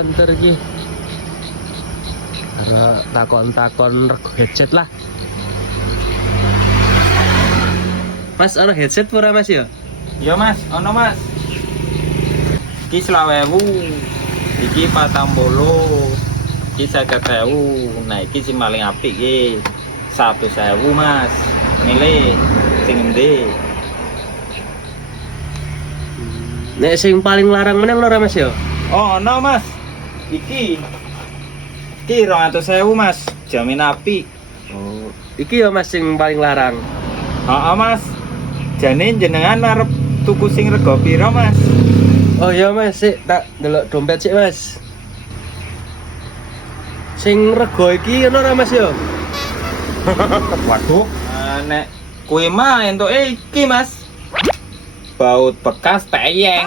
banter iki. Ora takon-takon rego headset lah. Mas, ono headset pura Mas ya? Ya Mas, ono Mas. Iki 20.000. Iki 40. Iki 50.000. Nah, iki sing paling apik iki 100.000 Mas. Milih sing endi? Nek sing paling larang meneng lho Mas ya? Oh, ono Mas. Iki 200.000 Mas. Jamin apik. Oh, iki ya Mas sing paling larang. Heeh Mas. Jane jenengan arep tuku sing rega pira Mas? Oh iya Mas, sik tak delok dompet sik Mas. Sing rego iki ono ora Mas ya? Waduh, nek kuwi mah entuk iki Mas. Baut bekas teyeng.